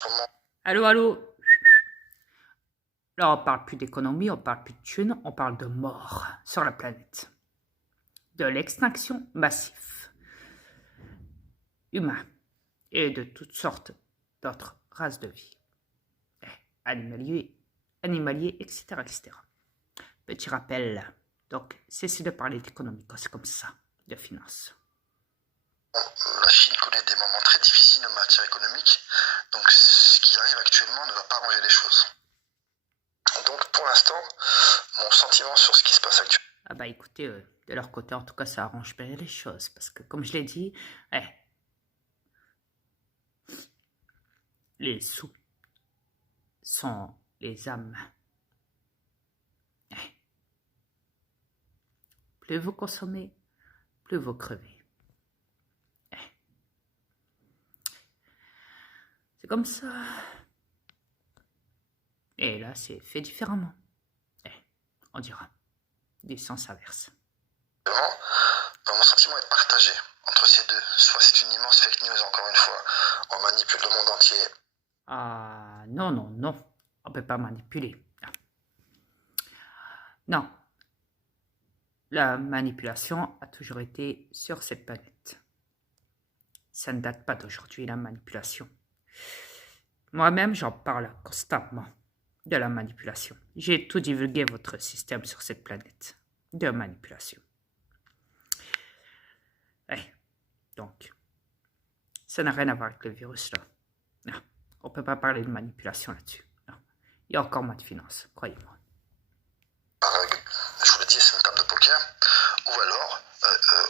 Comment? Allô, allô? Là, on parle plus d'économie, on parle plus de thunes, on parle de mort sur la planète. De l'extinction massive humaine et de toutes sortes d'autres races de vie. Animaliers, etc., etc. Petit rappel, donc, cessez de parler d'économie quand c'est comme ça, de finances. La Chine connaît des moments très difficiles en matière économique, donc ce qui arrive actuellement ne va pas arranger les choses. Donc pour l'instant, mon sentiment sur ce qui se passe actuellement. Ah bah écoutez, de leur côté, en tout cas, ça arrange bien les choses, parce que comme je l'ai dit, les sous sont les âmes. Plus vous consommez, plus vous crevez. C'est comme ça. Et là, c'est fait différemment. On dira. Du sens inverse. Mon sentiment est partagé entre ces deux. Soit c'est une immense fake news, encore une fois, on manipule le monde entier. Ah, non, non, non. On ne peut pas manipuler. Non. La manipulation a toujours été sur cette planète. Ça ne date pas d'aujourd'hui, la manipulation. Moi-même, j'en parle constamment de la manipulation. J'ai tout divulgué votre système sur cette planète de manipulation. Donc, ça n'a rien à voir avec le virus, là. Non, on ne peut pas parler de manipulation là-dessus. Non. Il y a encore moins de finances, croyez-moi. Je vous l'ai dit, c'est une table de poker. Ou alors,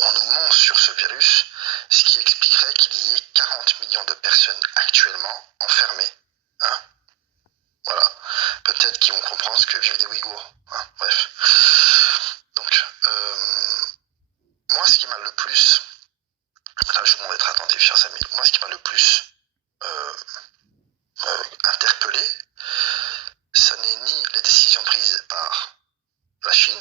on nous ment sur ce virus, ce qui expliquerait qu'il y ait 40 millions de personnes actuellement enfermées. Hein, voilà. Peut-être qu'ils vont comprendre ce que vivent les Ouïghours. Hein, bref. Donc, moi, ce qui m'a le plus... Là, je vous demande d'être attentif, chers amis. Moi, ce qui m'a le plus interpellé, ce n'est ni les décisions prises par la Chine.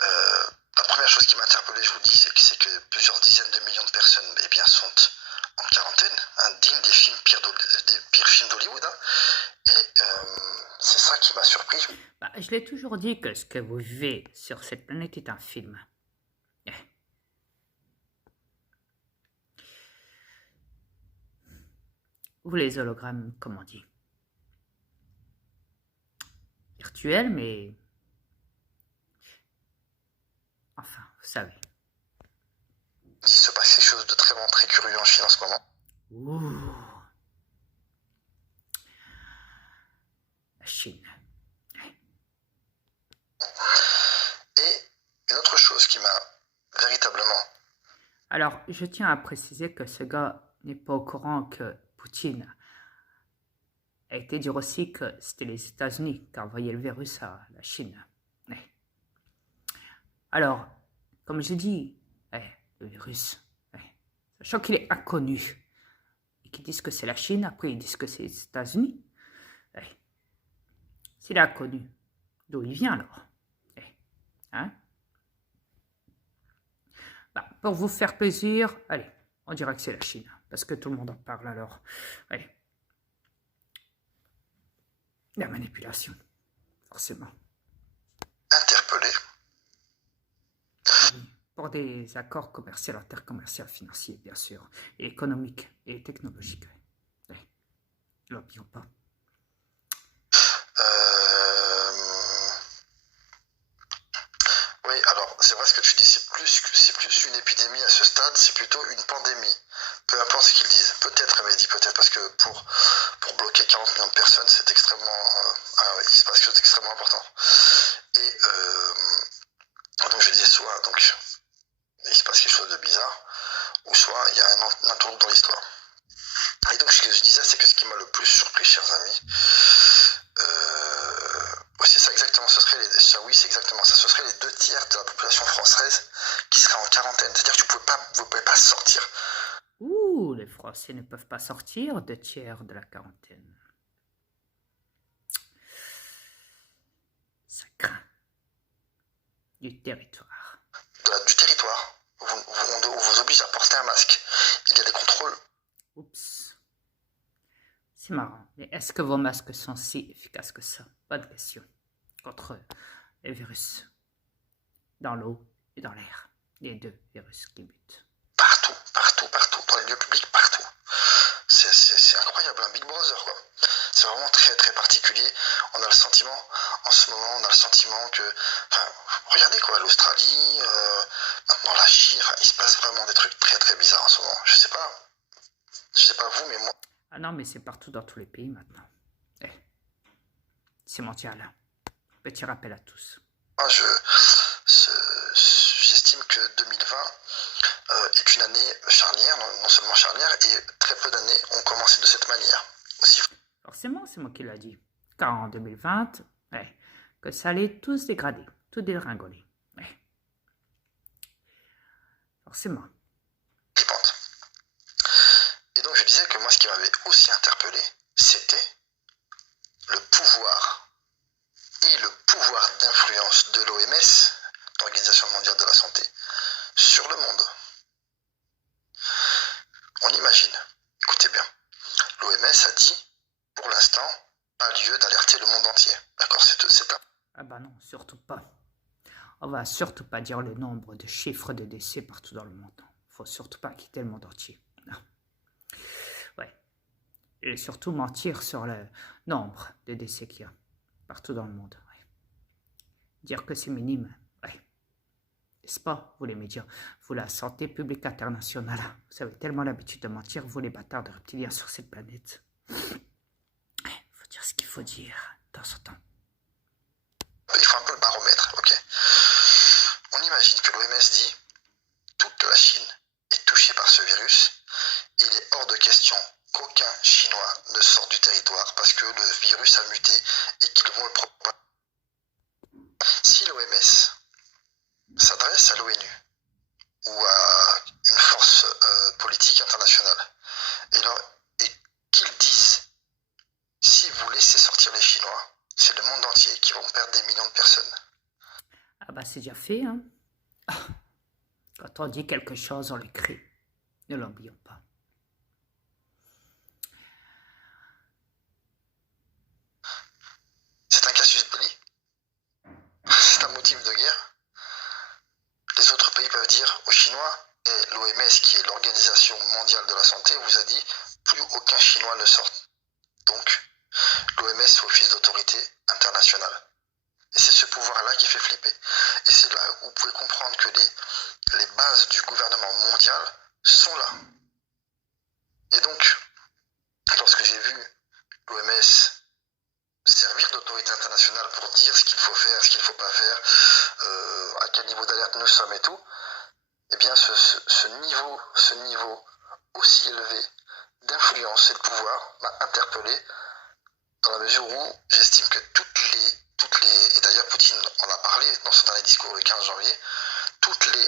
La première chose qui m'a interpellé, je vous dis, c'est que plusieurs dizaines de millions de personnes sont en quarantaine, digne des pires films d'Hollywood. Et c'est ça qui m'a surpris. Bah, je l'ai toujours dit que ce que vous vivez sur cette planète est un film. Ou les hologrammes, comme on dit. Virtuel, mais... Enfin, vous savez. Il se passe quelque chose de très curieux en Chine en ce moment. Ouh. La Chine. Et une autre chose qui m'a véritablement... Alors, je tiens à préciser que ce gars n'est pas au courant que Poutine a été dire aussi que c'était les États-Unis qui envoyaient le virus à la Chine. Alors, comme je dis, le virus, sachant qu'il est inconnu, et qu'ils disent que c'est la Chine, après ils disent que c'est les États-Unis, s'il est inconnu, d'où il vient alors? Hein? Bah, pour vous faire plaisir, allez, on dira que c'est la Chine, parce que tout le monde en parle alors. Allez. La manipulation, forcément. Interpellé. Oui, pour des accords commerciaux, intercommerciaux, financiers, bien sûr, et économiques et technologiques. Oui. L'oublions pas. Oui, alors c'est vrai ce que tu dis, c'est plus une épidémie à ce stade, c'est plutôt une pandémie. Peu importe ce qu'ils disent. Peut-être, mais dit peut-être, parce que pour bloquer 40 millions de personnes, c'est extrêmement... il se passe quelque chose d'extrêmement important. Et donc je disais soit donc il se passe quelque chose de bizarre, ou soit il y a un tour dans l'histoire. Et donc ce que je disais, c'est que ce qui m'a le plus surpris, chers amis, c'est ça exactement, oui, c'est exactement ça, ce serait les 2 tiers de la population française qui serait en quarantaine, c'est-à-dire que vous pouvez pas sortir. Ouh, les Français ne peuvent pas sortir 2 tiers de la quarantaine. Ça craint. Du territoire. Du territoire. On vous oblige à porter un masque. Il y a des contrôles. Oups. C'est marrant. Mais est-ce que vos masques sont si efficaces que ça? Pas de question. Contre les virus dans l'eau et dans l'air. Les deux virus qui butent. Partout, partout, partout, dans les lieux publics, partout. C'est incroyable, un Big Brother, quoi. C'est vraiment très, très particulier. On a le sentiment, en ce moment, que... Enfin, regardez, quoi, l'Australie, maintenant la Chine, enfin, il se passe vraiment des trucs très, très bizarres en ce moment. Je sais pas vous, mais moi... Ah non, mais c'est partout dans tous les pays maintenant. C'est mondial. Petit rappel à tous. Moi, j'estime que 2020 est une année charnière, non seulement charnière, et très peu d'années ont commencé de cette manière. Aussi. Forcément, c'est moi qui l'ai dit. Car en 2020, que ça allait tout se dégrader, tout dégringoler. Forcément. Et donc je disais que moi, ce qui m'avait aussi interpellé, c'était le pouvoir et le pouvoir d'influence de l'OMS, l'Organisation mondiale de la santé, sur le monde. On imagine, écoutez bien, l'OMS a dit, pour l'instant, pas lieu d'alerter le monde entier. D'accord, c'est un... Ah bah non, surtout pas. On va surtout pas dire le nombre de chiffres de décès partout dans le monde. Faut surtout pas quitter le monde entier. Non. Ouais. Et surtout mentir sur le nombre de décès qu'il y a partout dans le monde. Ouais. Dire que c'est minime. Ouais. N'est-ce pas, vous les médias, vous la santé publique internationale. Vous avez tellement l'habitude de mentir, vous les bâtards de reptiliens sur cette planète. Faut dire ce qu'il faut dire, dans ce temps. Il faut un peu le baromètre, ok. On imagine que l'OMS dit toute la Chine est touchée par ce virus. Il est hors de question qu'aucun Chinois ne sorte du territoire parce que le virus a muté et qu'ils vont le propager. Si l'OMS s'adresse à l'ONU ou à une force politique internationale et qu'ils disent si vous laissez sortir les Chinois, c'est le monde entier qui vont perdre des millions de personnes. Ah bah c'est déjà fait, hein. Quand on dit quelque chose, on l'écrit. Ne l'oublions pas. C'est un casus belli. C'est un motif de guerre. Les autres pays peuvent dire aux Chinois, et l'OMS, qui est l'Organisation mondiale de la santé, vous a dit plus aucun Chinois ne sort. Donc, l'OMS fait office d'autorité internationale. Et c'est ce pouvoir-là qui fait flipper. Et c'est là où vous pouvez comprendre que les bases du gouvernement mondial sont là. Et donc, lorsque j'ai vu l'OMS servir d'autorité internationale pour dire ce qu'il faut faire, ce qu'il ne faut pas faire, à quel niveau d'alerte nous sommes et tout, eh bien ce niveau aussi élevé d'influence et de pouvoir m'a interpellé dans la mesure où j'estime que toutes les et d'ailleurs Poutine en a parlé dans son dernier discours le 15 janvier, toutes les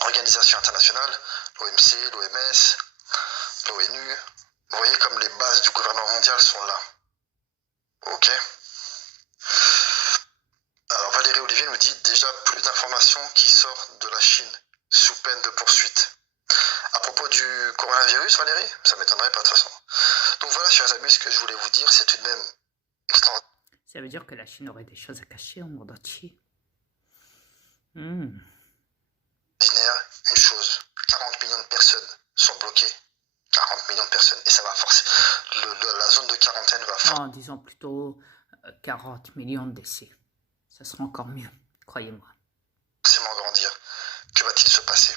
organisations internationales, l'OMC, l'OMS, l'ONU, vous voyez comme les bases du gouvernement mondial sont là. Ok. Alors Valérie Olivier nous dit déjà plus d'informations qui sortent de la Chine sous peine de poursuite. À propos du coronavirus, Valérie, ça m'étonnerait pas de toute façon. Donc voilà, chers amis, ce que je voulais vous dire, c'est tout de même extraordinaire. Ça veut dire que la Chine aurait des choses à cacher au monde entier. Une chose, 40 millions de personnes sont bloquées. 40 millions de personnes. Et ça va forcer. La zone de quarantaine va forcer. Non, disons plutôt 40 millions de décès. Ça sera encore mieux, croyez-moi. Forcément grandir. Que va-t-il se passer?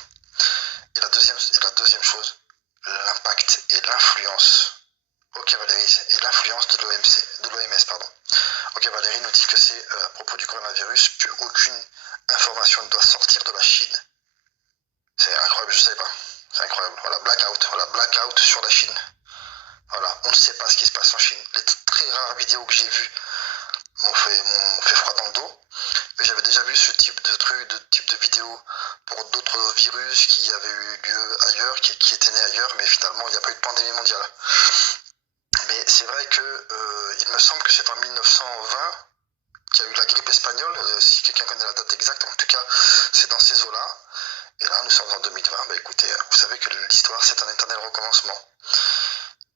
Et la deuxième chose, l'impact et l'influence. Ok Valérie, et l'influence de l'OMS, pardon. Ok Valérie nous dit que c'est à propos du coronavirus, plus aucune information ne doit sortir de la Chine. C'est incroyable, je ne sais pas. C'est incroyable. Voilà, blackout sur la Chine. Voilà, on ne sait pas ce qui se passe en Chine. Les très rares vidéos que j'ai vues m'ont fait froid dans le dos. Mais j'avais déjà vu ce type de vidéos pour d'autres virus qui avaient eu lieu ailleurs, qui étaient nés ailleurs, mais finalement il n'y a pas eu de pandémie mondiale. Mais c'est vrai que il me semble que c'est en 1920 qu'il y a eu la grippe espagnole, si quelqu'un connaît la date exacte, en tout cas c'est dans ces eaux-là. Et là nous sommes en 2020, bah écoutez, vous savez que l'histoire c'est un éternel recommencement.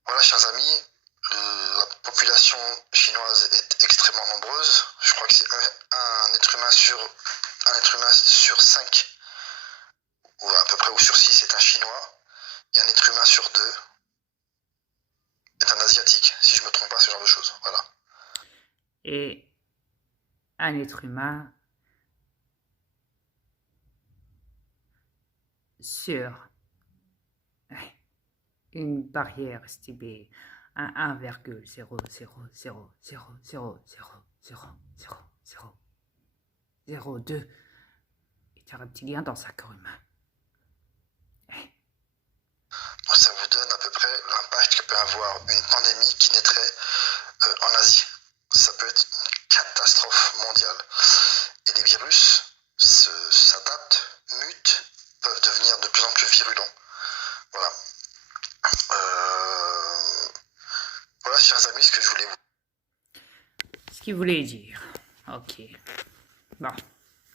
Voilà chers amis, la population chinoise est extrêmement nombreuse. Je crois que c'est un être humain sur 5, ou à peu près, ou sur 6 est un Chinois, et un être humain sur 2 est un Asiatique, si je me trompe pas, ce genre de choses. Voilà. Et un être humain sur une barrière estimée à 1,0000000000002 est un reptilien dans un corps humain. Donc ça vous donne à peu près l'impact que peut avoir une pandémie qui naîtrait en Asie. Ça peut être une catastrophe mondiale. Et les virus s'adaptent, mutent, peuvent devenir de plus en plus virulents. Voilà. Voilà, chers amis, ce que je voulais vous... Ce qu'il voulait dire. Ok. Bon.